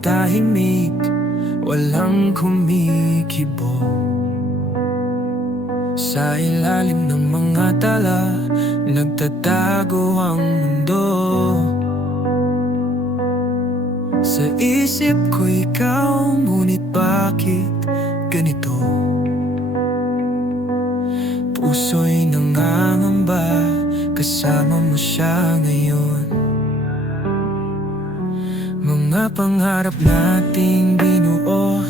tahimik, walang kumikibo. Sa ilalim ng mga tala, nagtatago ang mundo. Sa isip ko ikaw, ngunit bakit ganito? Puso'y nangangamba, kasama mo siya ngayon. Mga pangarap nating binuo,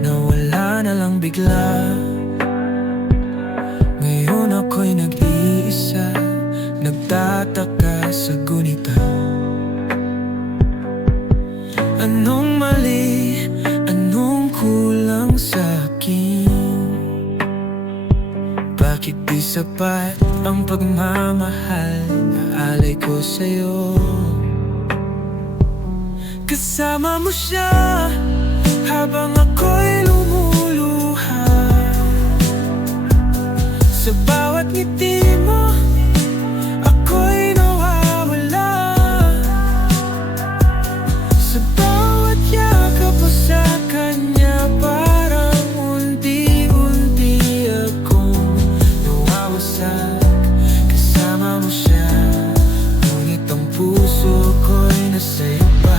nawala na lang bigla. Ngayon ako'y nag-iisa, nagtataka sa gunita. Anong mali? Anong kulang sa'kin? Bakit di sapat ang pagmamahal na alay ko sa'yo? Kasama mo siya habang ako'y lumuluha. Sa bawat ngiti mo, ako'y nawawala. Sa bawat yakap mo sa kanya, parang unti-unti akong nawawasak. Kasama mo siya, ngunit ang puso ko'y nasa'yo pa.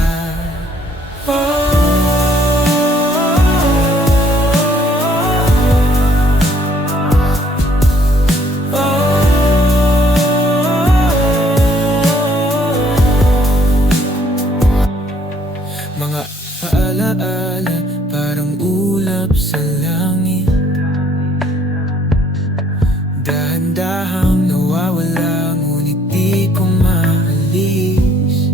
Mga paalaala parang ulap sa langit, dahan-dahang nawawala, ngunit di ko maalis.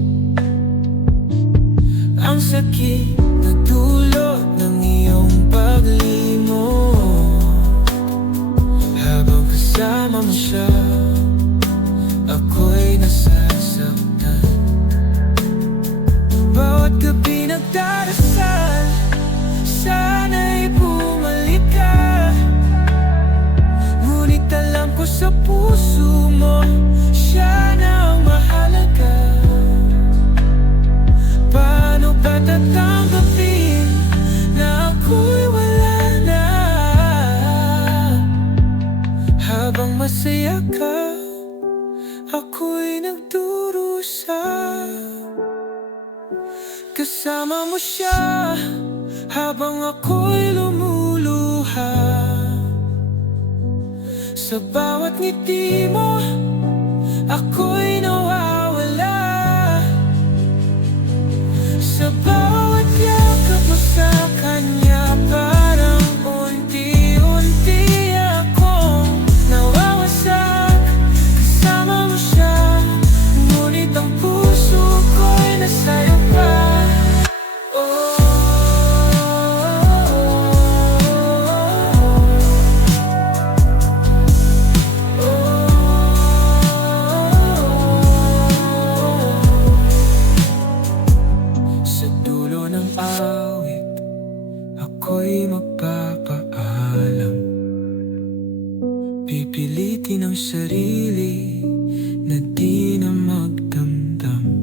Ang sakit na dulot ng iyong paglimo, habang kasama mo siya, ako'y nasasaktan. Bawat gabi nagdarasal, sana'y bumalik ka. Ngunit alam ko sa puso mo, siya na ang mahalaga. Paano ba tatanggapin na ako'y wala na? Habang masaya ka, ako'y nagdurusa. Kasama mo siya habang ako'y lumuluha. Sa bawat ngiti mo, ako'y nawawala. Sa bawat yakap mo sa kanya, parang unti-unti akong nawawasak. Kasama mo siya, ngunit ang puso ko'y nasa'yo pa. Awit, ako'y magpapaalam. Pipilitin ang sarili na di na magdamdam.